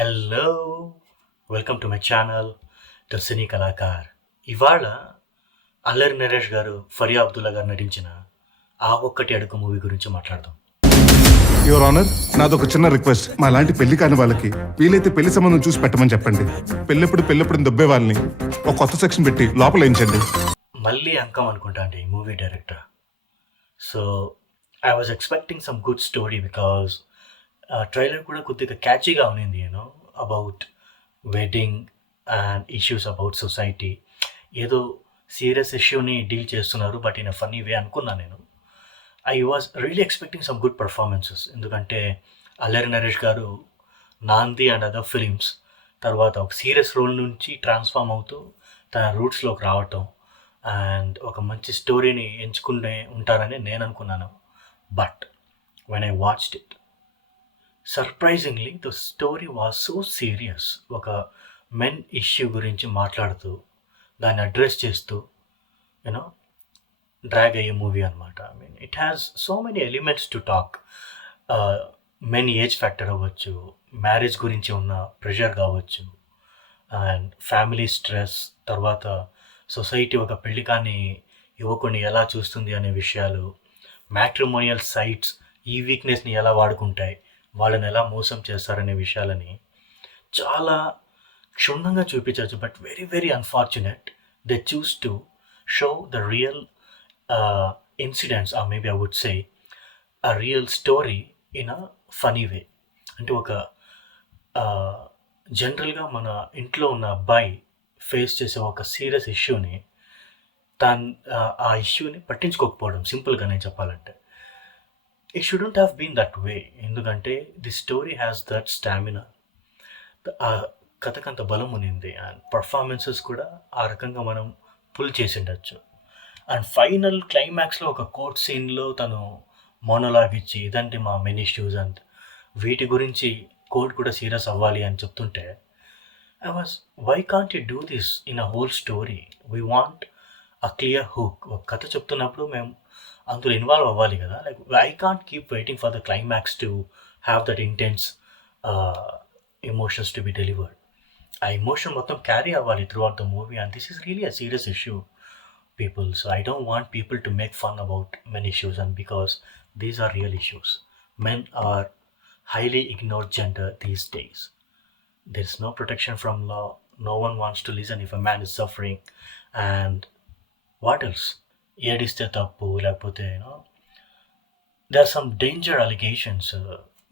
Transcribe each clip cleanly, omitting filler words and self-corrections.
Hello! Welcome to my channel the Cine Kalakar. ఇవాళ అల్లరి నరేష్ గారు, ఫరియా అబ్దుల్లా గారు నటించిన 'ఆ ఒక్కటి అడుగు' మూవీ గురించి మాట్లాడదాం. యువర్ ఆనర్, నాదొక చిన్న రిక్వెస్ట్. మా లాంటి పెళ్లి కాని వాళ్ళకి వీలైతే పెళ్లి సంబంధం చూసి పెట్టమని చెప్పండి. పెళ్ళెప్పుడు దొబ్బే వాళ్ళని ఒక కొత్త సెక్షన్ పెట్టి లోపల వేయించండి. మళ్ళీ అంకం అనుకుంటా అండి ఈ movie director. So I was expecting some good story because trailer కూడా కొద్దిగా క్యాచీగా ఉన్నింది, about wedding and issues about society. ఏదో సీరియస్ ఇష్యూని డీల్ చేస్తున్నారు, బట్ ఇన్ అ ఫన్నీ వే అనుకున్నాను నేను. I was really expecting some good performances. ఎందుకంటే అల్లరి నరేష్ గారు 'నాంది' అండ్ అదర్ ఫిలిమ్స్ తర్వాత ఒక సీరియస్ రోల్ నుంచి ట్రాన్స్ఫార్మ్ అవుతూ తన రూట్స్లోకి రావటం అండ్ ఒక మంచి స్టోరీని ఎంచుకునే ఉంటారని నేను అనుకున్నాను. But when I watched it, surprisingly the story was so serious. ఒక మెన్ ఇష్యూ గురించి మాట్లాడుతూ దాన్ని అడ్రస్ చేస్తూ యూనో డ్రాగ్ అయ్యే మూవీ అనమాట. I mean it has so many elements to talk. Men age factor అవ్వచ్చు, మ్యారేజ్ గురించి ఉన్న ప్రెషర్ కావచ్చు, అండ్ ఫ్యామిలీ స్ట్రెస్, తర్వాత సొసైటీ ఒక పెళ్ళికాని యువకుని ఎలా చూస్తుంది అనే విషయాలు, మ్యాట్రిమోనియల్ సైట్స్ ఈ వీక్నెస్ని ఎలా వాడుకుంటాయి, వాళ్ళని ఎలా మోసం చేస్తారనే విషయాలని చాలా క్షుణ్ణంగా చూపించవచ్చు. But very very unfortunate they choose to show the real incidents, or maybe I would say a real story in a funny way. అంటే ఒక జనరల్గా మన ఇంట్లో ఉన్న అబ్బాయి ఫేస్ చేసే ఒక సీరియస్ ఇష్యూని ఆ ఇష్యూని పట్టించుకోకపోవడం, సింపుల్గా నేను చెప్పాలంటే. It shouldn't have been that way. ఎందుకంటే the story has that stamina. ఆ కథకంత బలం ఉన్నింది అండ్ పర్ఫార్మెన్సెస్ కూడా ఆ రకంగా మనం పుల్ చేసి ఉండొచ్చు. అండ్ ఫైనల్ క్లైమాక్స్లో ఒక కోర్ట్ సీన్లో తను మోనోలాగ్ ఇచ్చి ఇదంటే మా మెనీ ఇష్యూస్ అండ్ వీటి గురించి కోర్ట్ కూడా సీరియస్ అవ్వాలి అని చెప్తుంటే I was, why can't you do this in a whole story? We want a clear hook. ఒక కథ చెప్తున్నప్పుడు మేము అందులో ఇన్వాల్వ్ అవ్వాలి కదా. Like I can't keep waiting for the climax to have that intense emotions to be delivered. ఆ emotion మొత్తం carry అవ్వాలి throughout the movie and this is really a serious issue, people. So I don't want people to make fun about men issues, and because these are real issues. Men are highly ignored gender these days. There is no protection from law. No one wants to listen if a man is suffering. And what else? ఏడిస్తే తప్పు లేకపోతే there are some danger allegations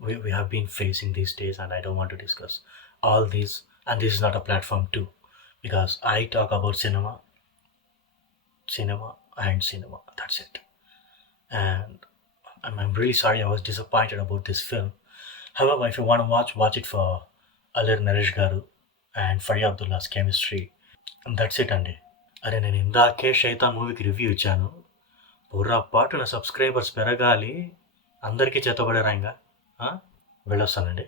we have been facing these days, and I don't want to discuss all these, and this is not a platform too, because I talk about cinema and cinema, that's it. And I'm really sorry I was disappointed about this film. However, if you want to watch it for Allir Naresh Garu and Faria Abdullah's chemistry, and that's it అండి. అరే నేను ఇందాకే శైతాన్ మూవీకి review ఇచ్చాను. పొర్రపాటు నా subscribers పెరగాలి, అందరికీ చేతబడేరా ఇంకా. వెళ్ళొస్తానండి.